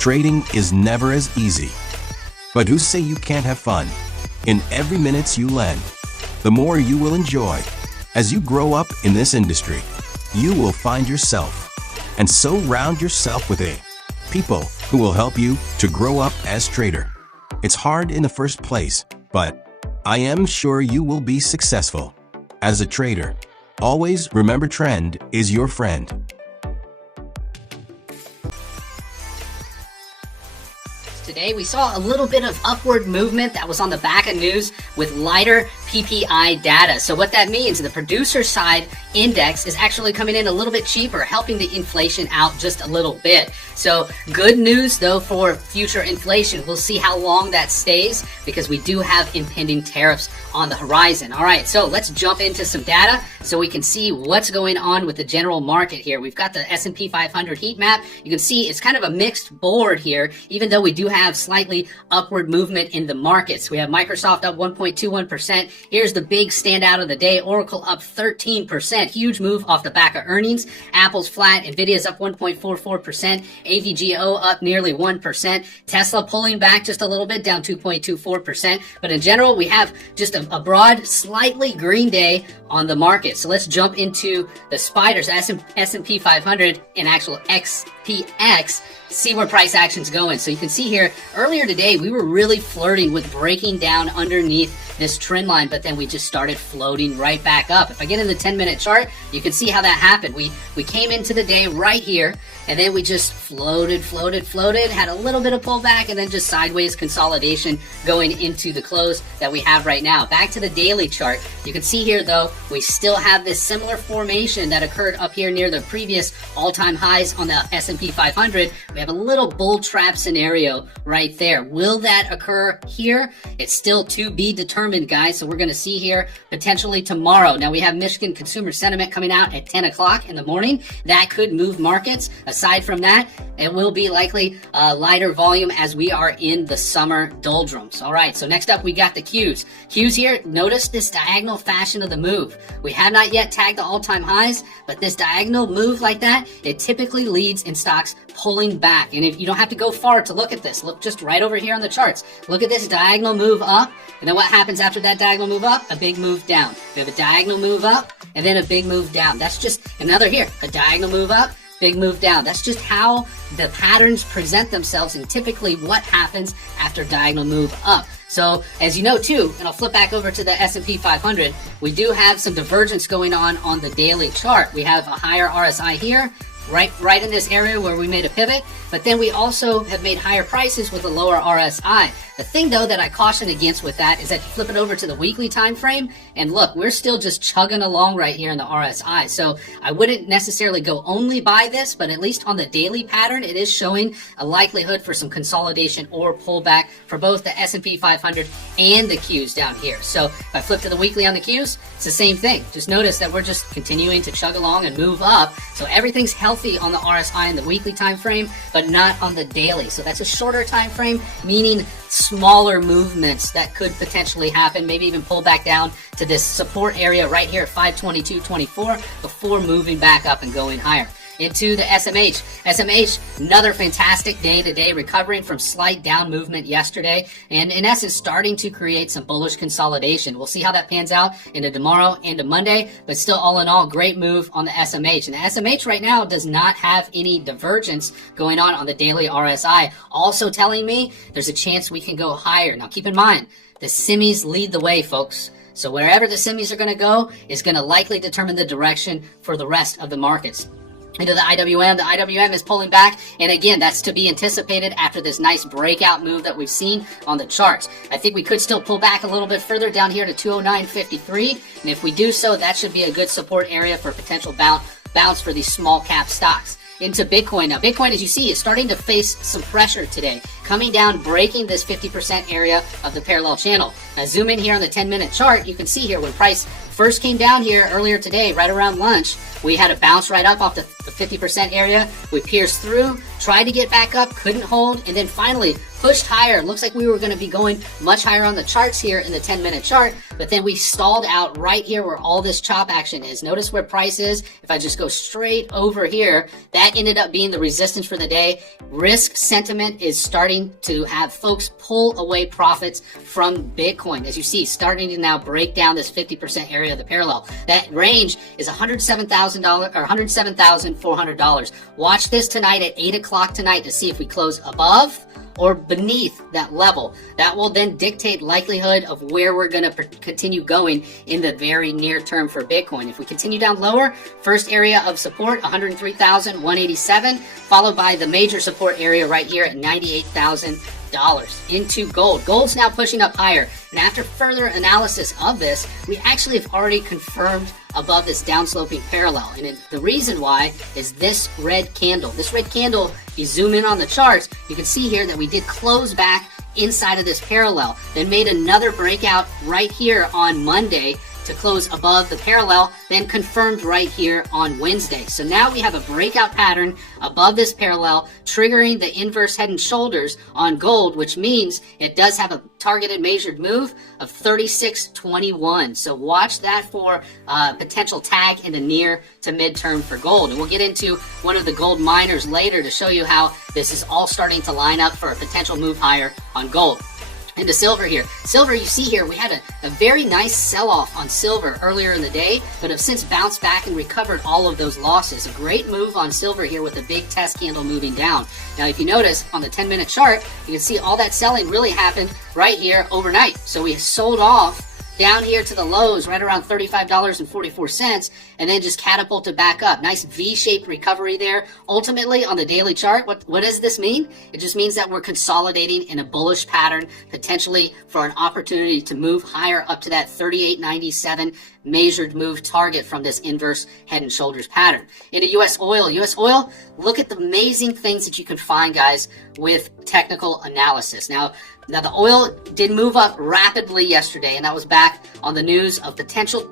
Trading is never as easy. But who say you can't have fun? In every minute you lend, the more you will enjoy. As you grow up in this industry, you will find yourself, and so round yourself with people who will help you to grow up as trader. It's hard in the first place, but I am sure you will be successful. As a trader, always remember trend is your friend. Today we saw a little bit of upward movement that was on the back of news with lighter PPI data. So what that means, the producer side index is actually coming in a little bit cheaper, helping the inflation out just a little bit. So good news though for future inflation. We'll see how long that stays because we do have impending tariffs on the horizon. All right, so let's jump into some data so we can see what's going on with the general market here. We've got the S&P 500 heat map. You can see it's kind of a mixed board here, even though we do have slightly upward movement in the markets. We have Microsoft up 1.21%. Here's the big standout of the day. Oracle up 13%. Huge move off the back of earnings. Apple's flat. Nvidia's up 1.44%. AVGO up nearly 1%. Tesla pulling back just a little bit, down 2.24%. But in general, we have just a broad, slightly green day on the market. So let's jump into the spiders, S&P 500 and actual XPX, see where price action's going. So you can see here, earlier today, we were really flirting with breaking down underneath this trend line, but then we just started floating right back up. If I get in the 10-minute chart, you can see how that happened. We came into the day right here, and then we just floated, had a little bit of pullback, and then just sideways consolidation going into the close that we have right now. Back to the daily chart, you can see here though, we still have this similar formation that occurred up here near the previous all-time highs on the S&P 500. We have a little bull trap scenario right there. Will that occur here? It's still to be determined, guys. So we're going to see here potentially tomorrow. Now we have Michigan consumer sentiment coming out at 10 o'clock in the morning. That could move markets. Aside from that, it will be likely a lighter volume as we are in the summer doldrums. All right, so next up we got the Qs. Qs here, notice this diagonal fashion of the move. We have not yet tagged the all-time highs, but this diagonal move like that, it typically leads in stocks pulling back. And if you don't have to go far to look at this, look just right over here on the charts. Look at this diagonal move up, and then what happens after that diagonal move up? A big move down. We have a diagonal move up, and then a big move down. That's just another here, a diagonal move up, big move down. That's just how the patterns present themselves and typically what happens after diagonal move up. So as you know too, and I'll flip back over to the S&P 500, we do have some divergence going on the daily chart. We have a higher RSI here, right in this area where we made a pivot, but then we also have made higher prices with a lower RSI. The thing though that I caution against with that is that you flip it over to the weekly time frame, and look, we're still just chugging along right here in the RSI. So I wouldn't necessarily go only by this, but at least on the daily pattern, it is showing a likelihood for some consolidation or pullback for both the S&P 500 and the Qs down here. So if I flip to the weekly on the Qs, it's the same thing. Just notice that we're just continuing to chug along and move up. So everything's healthy on the RSI in the weekly time frame, but not on the daily. So that's a shorter time frame, meaning smaller movements that could potentially happen, maybe even pull back down to this support area right here at 522.24 before moving back up and going higher. Into the SMH. SMH, another fantastic day today, recovering from slight down movement yesterday, and in essence starting to create some bullish consolidation. We'll see how that pans out into tomorrow, into Monday, but still all in all, great move on the SMH. And the SMH right now does not have any divergence going on the daily RSI, also telling me there's a chance we can go higher. Now keep in mind, the semis lead the way, folks. So wherever the semis are going to go is going to likely determine the direction for the rest of the markets. Into the IWM is pulling back, and again, that's to be anticipated after this nice breakout move that we've seen on the charts. I think we could still pull back a little bit further down here to 209.53, and if we do so, that should be a good support area for potential bounce for these small cap stocks. Into Bitcoin. Now, Bitcoin, as you see, is starting to face some pressure today, coming down, breaking this 50% area of the parallel channel. Now, zoom in here on the 10-minute chart. You can see here when price first came down here earlier today, right around lunch, we had a bounce right up off the 50% area. We pierced through, tried to get back up, couldn't hold, and then finally pushed higher. Looks like we were going to be going much higher on the charts here in the 10-minute chart, but then we stalled out right here where all this chop action is. Notice where price is. If I just go straight over here, that ended up being the resistance for the day. Risk sentiment is starting to have folks pull away profits from Bitcoin. As you see, starting to now break down this 50% area of the parallel. That range is $107,000 or $107,400. Watch this tonight at 8 o'clock tonight to see if we close above or beneath that level. That will then dictate likelihood of where we're going to continue going in the very near term for Bitcoin. If we continue down lower, first area of support, 103,187, followed by the major support area right here at $98,000. Into gold. Gold's now pushing up higher. And after further analysis of this, we actually have already confirmed above this downsloping parallel. And the reason why is this red candle. This red candle, if you zoom in on the charts, you can see here that we did close back inside of this parallel, then made another breakout right here on Monday to close above the parallel, then confirmed right here on Wednesday. So now we have a breakout pattern above this parallel, triggering the inverse head and shoulders on gold, which means it does have a targeted measured move of 36.21. So watch that for potential tag in the near to midterm for gold. And we'll get into one of the gold miners later to show you how this is all starting to line up for a potential move higher on gold. Into silver here. Silver, you see here, we had a very nice sell-off on silver earlier in the day, but have since bounced back and recovered all of those losses. A great move on silver here with a big test candle moving down. Now, if you notice on the 10-minute chart, you can see all that selling really happened right here overnight. So we sold off down here to the lows right around $35.44, and then just catapulted back up. Nice V-shaped recovery there. Ultimately, on the daily chart, what does this mean? It just means that we're consolidating in a bullish pattern, potentially for an opportunity to move higher up to that 38.97 measured move target from this inverse head and shoulders pattern. Into US oil. US oil, look at the amazing things that you can find, guys, with technical analysis. Now the oil did move up rapidly yesterday, and that was back on the news of potential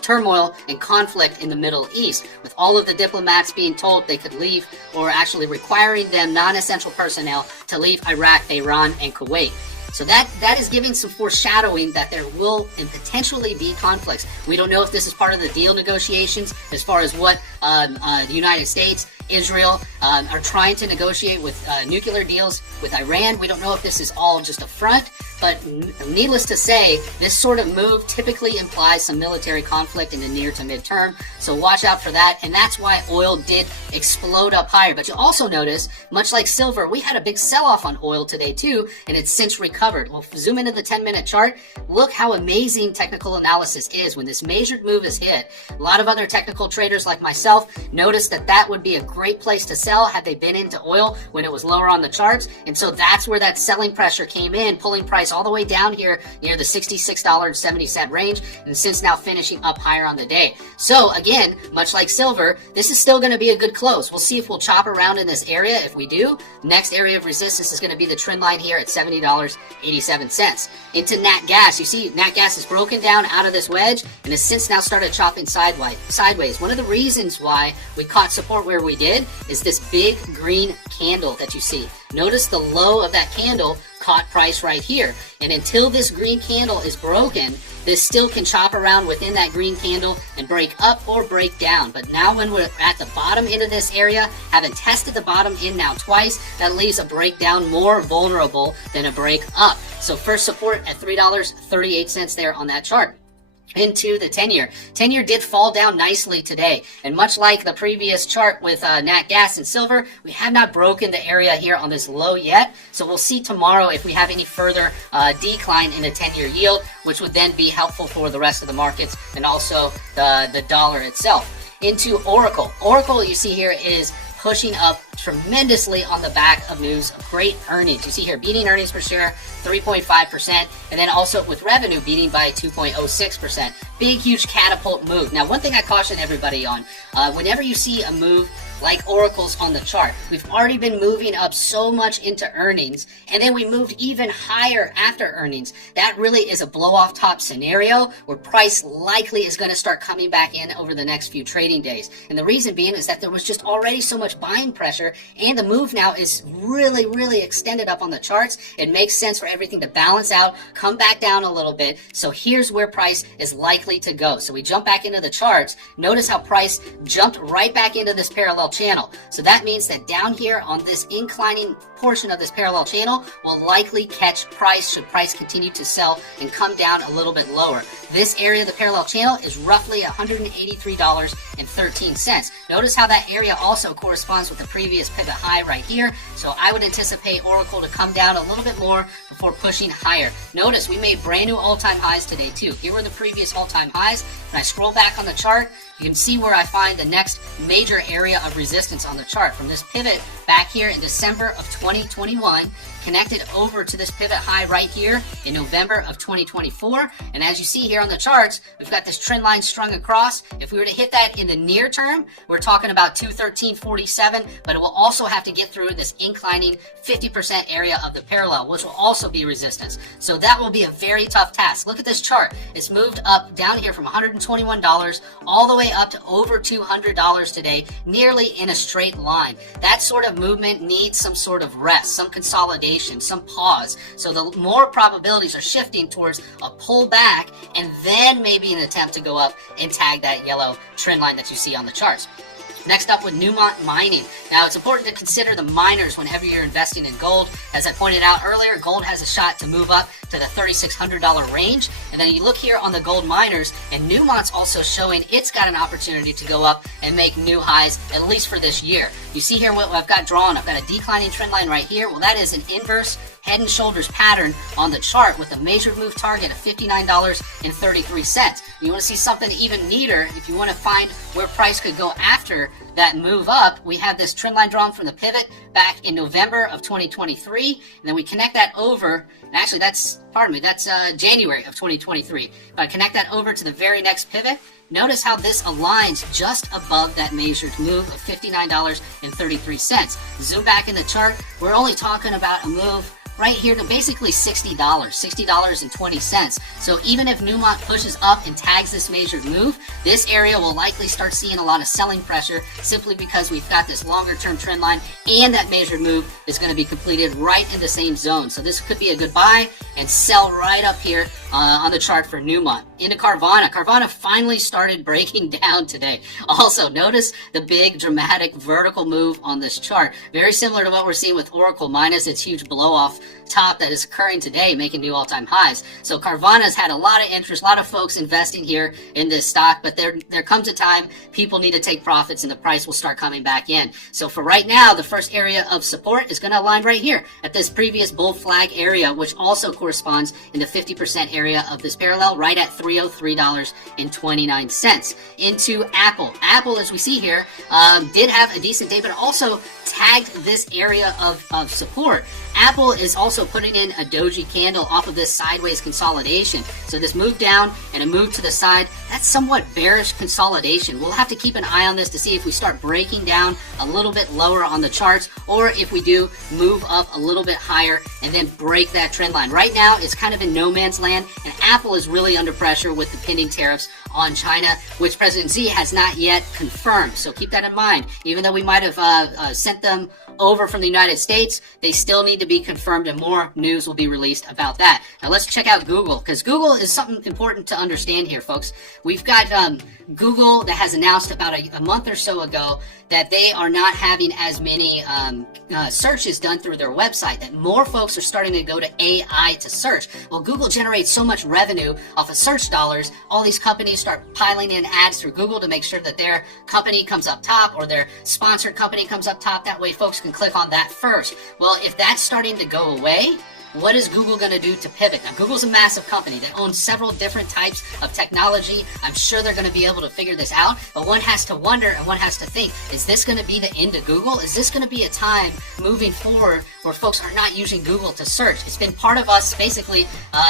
turmoil and conflict in the Middle East, with all of the diplomats being told they could leave, or actually requiring them non-essential personnel to leave Iraq, Iran, and Kuwait. So that is giving some foreshadowing that there will and potentially be conflicts. We don't know if this is part of the deal negotiations as far as what the United States, Israel are trying to negotiate with nuclear deals with Iran. We don't know if this is all just a front, but needless to say, this sort of move typically implies some military conflict in the near to midterm. So watch out for that. And that's why oil did explode up higher. But you'll also notice, much like silver, we had a big sell-off on oil today too, and it's since recovered. We'll zoom into the 10-minute chart. Look how amazing technical analysis is when this measured move is hit. A lot of other technical traders like myself noticed that that would be a great place to sell had they been into oil when it was lower on the charts. And so that's where that selling pressure came in, pulling price all the way down here near the $66.70 range, and since now finishing up higher on the day. So again, much like silver, this is still going to be a good close. We'll see if we'll chop around in this area. If we do, next area of resistance is going to be the trend line here at $70.87. Into nat gas, you see nat gas is broken down out of this wedge and has since now started chopping sideways. One of the reasons why we caught support where we did is this big green candle that you see. Notice the low of that candle caught price right here. And until this green candle is broken, this still can chop around within that green candle and break up or break down. But now when we're at the bottom end of this area, having tested the bottom end now twice, that leaves a breakdown more vulnerable than a break up. So first support at $3.38 there on that chart. Into the 10-year. 10-year did fall down nicely today. And much like the previous chart with nat gas and silver, we have not broken the area here on this low yet. So we'll see tomorrow if we have any further decline in the 10-year yield, which would then be helpful for the rest of the markets and also the dollar itself. Into Oracle. Oracle, you see here, is pushing up tremendously on the back of news of great earnings. You see here, beating earnings per share 3.5%, and then also with revenue beating by 2.06%. Big, huge catapult move. Now, one thing I caution everybody on, whenever you see a move like Oracle's on the chart. We've already been moving up so much into earnings, and then we moved even higher after earnings. That really is a blow off top scenario where price likely is going to start coming back in over the next few trading days. And the reason being is that there was just already so much buying pressure, and the move now is really extended up on the charts. It makes sense for everything to balance out, come back down a little bit. So here's where price is likely to go. So we jump back into the charts. Notice how price jumped right back into this parallel channel. So that means that down here on this inclining portion of this parallel channel will likely catch price should price continue to sell and come down a little bit lower. This area of the parallel channel is roughly $183.13. Notice how that area also corresponds with the previous pivot high right here. So I would anticipate Oracle to come down a little bit more before pushing higher. Notice we made brand new all-time highs today too. Here were the previous all-time highs. When I scroll back on the chart, you can see where I find the next major area of resistance on the chart. From this pivot back here in December of 2021, connected over to this pivot high right here in November of 2024. And as you see here on the charts, we've got this trend line strung across. If we were to hit that in the near term, we're talking about 213.47, but it will also have to get through this inclining 50% area of the parallel, which will also be resistance. So that will be a very tough task. Look at this chart. It's moved up down here from $121 all the way up to over $200 today, nearly in a straight line. That sort of movement needs some sort of rest, some consolidation, some pause. So the more probabilities are shifting towards a pullback and then maybe an attempt to go up and tag that yellow trend line that you see on the charts. Next up with Newmont Mining. Now, it's important to consider the miners whenever you're investing in gold. As I pointed out earlier, gold has a shot to move up to the $3,600 range. And then you look here on the gold miners, and Newmont's also showing it's got an opportunity to go up and make new highs, at least for this year. You see here what I've got drawn. I've got a declining trend line right here. Well, that is an inverse head and shoulders pattern on the chart with a measured move target of $59.33. You want to see something even neater, if you want to find where price could go after that move up, we have this trend line drawn from the pivot back in November of 2023, and then we connect that over, and actually that's January of 2023. If I connect that over to the very next pivot, notice how this aligns just above that measured move of $59.33. Zoom back in the chart, we're only talking about a move right here to basically $60.20. So even if Newmont pushes up and tags this measured move, this area will likely start seeing a lot of selling pressure simply because we've got this longer term trend line and that measured move is going to be completed right in the same zone. So this could be a good buy and sell right up here on the chart for Newmont. Into Carvana. Carvana finally started breaking down today. Also, notice the big dramatic vertical move on this chart. Very similar to what we're seeing with Oracle minus its huge blow off top that is occurring today, making new all-time highs. So Carvana's had a lot of interest, a lot of folks investing here in this stock, but there comes a time people need to take profits and the price will start coming back in. So for right now, the first area of support is going to align right here at this previous bull flag area, which also corresponds in the 50% area of this parallel, right at $303.29. Into Apple. Apple, as we see here, did have a decent day, but also tagged this area of support. Apple is also putting in a doji candle off of this sideways consolidation. So this move down and a move to the side, that's somewhat bearish consolidation. We'll have to keep an eye on this to see if we start breaking down a little bit lower on the charts, or if we do move up a little bit higher and then break that trend line. Right now, it's kind of in no man's land, and Apple is really under pressure with the pending tariffs on China, which President Xi has not yet confirmed. So keep that in mind. Even though we might have sent them over from the United States, they still need to be confirmed, and more news will be released about that. Now let's check out Google, because Google is something important to understand here, folks. We've got Google that has announced about a month or so ago that they are not having as many searches done through their website, that more folks are starting to go to AI to search. Well, Google generates so much revenue off of search dollars, all these companies start piling in ads through Google to make sure that their company comes up top or their sponsored company comes up top. That way folks can click on that first. Well, if that's starting to go away, what is Google going to do to pivot? Now, Google's a massive company that owns several different types of technology. I'm sure they're going to be able to figure this out, but one has to wonder and one has to think, is this going to be the end of Google? Is this going to be a time moving forward where folks are not using Google to search? It's been part of us basically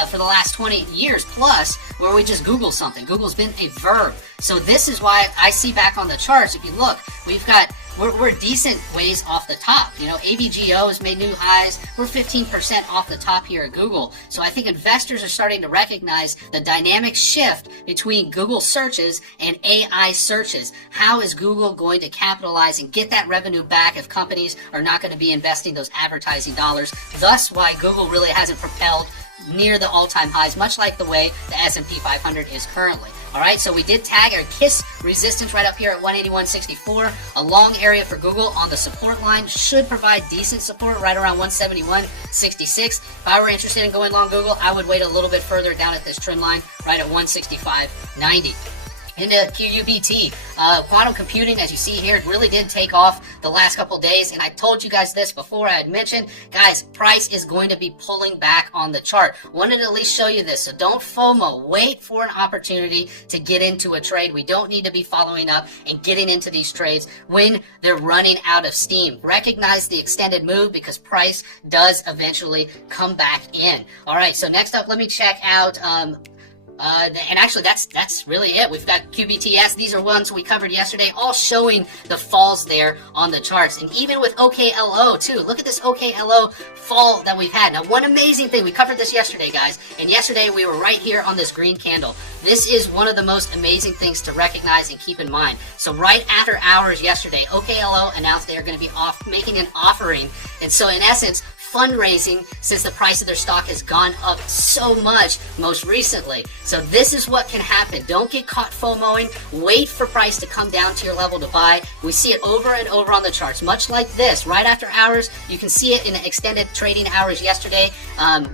for the last 20 years plus, where we just Google something. Google's been a verb. So this is why I see back on the charts, if you look, we've got we're decent ways off the top. You know, AVGO has made new highs. We're 15% off the top here at Google. So I think investors are starting to recognize the dynamic shift between Google searches and AI searches. How is Google going to capitalize and get that revenue back if companies are not going to be investing those advertising dollars? Thus why Google really hasn't propelled near the all-time highs, much like the way the S&P 500 is currently. All right, so we did tag our KISS resistance right up here at 181.64. A long area for Google on the support line should provide decent support right around 171.66. If I were interested in going long Google, I would wait a little bit further down at this trend line right at 165.90. Into QUBT, quantum computing, as you see here, really did take off the last couple days, and I told you guys this before. I had mentioned, guys, price is going to be pulling back on the chart. Wanted to at least show you this, so don't FOMO. Wait for an opportunity to get into a trade. We don't need to be following up and getting into these trades when they're running out of steam. Recognize the extended move because price does eventually come back in. All right, so next up, let me check out and actually that's really it. We've got QBTS. These are ones we covered yesterday, all showing the falls there on the charts. And even with OKLO too. Look at this OKLO fall that we've had. Now, one amazing thing, we covered this yesterday, guys, and yesterday we were right here on this green candle. This is one of the most amazing things to recognize and keep in mind. So right after hours yesterday, OKLO announced they are going to be making an offering. And so in essence, fundraising, since the price of their stock has gone up so much most recently. So this is what can happen. Don't get caught FOMOing. Wait for price to come down to your level to buy. We see it over and over on the charts, much like this. Right after hours, you can see it in the extended trading hours yesterday.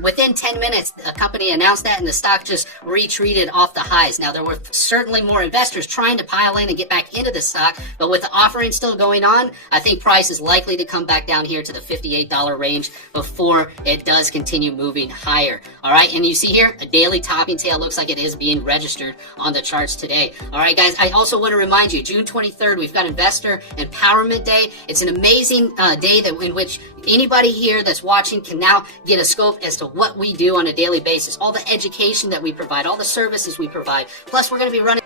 Within 10 minutes, a company announced that and the stock just retreated off the highs. Now, there were certainly more investors trying to pile in and get back into the stock, but with the offering still going on, I think price is likely to come back down here to the $58 range before it does continue moving higher. All right, and you see here a daily topping tail looks like it is being registered on the charts today. All right, guys, I also want to remind you, June 23rd, we've got Investor Empowerment Day. It's an amazing day in which anybody here that's watching can now get a scope as to what we do on a daily basis, all the education that we provide, all the services we provide. Plus, we're going to be running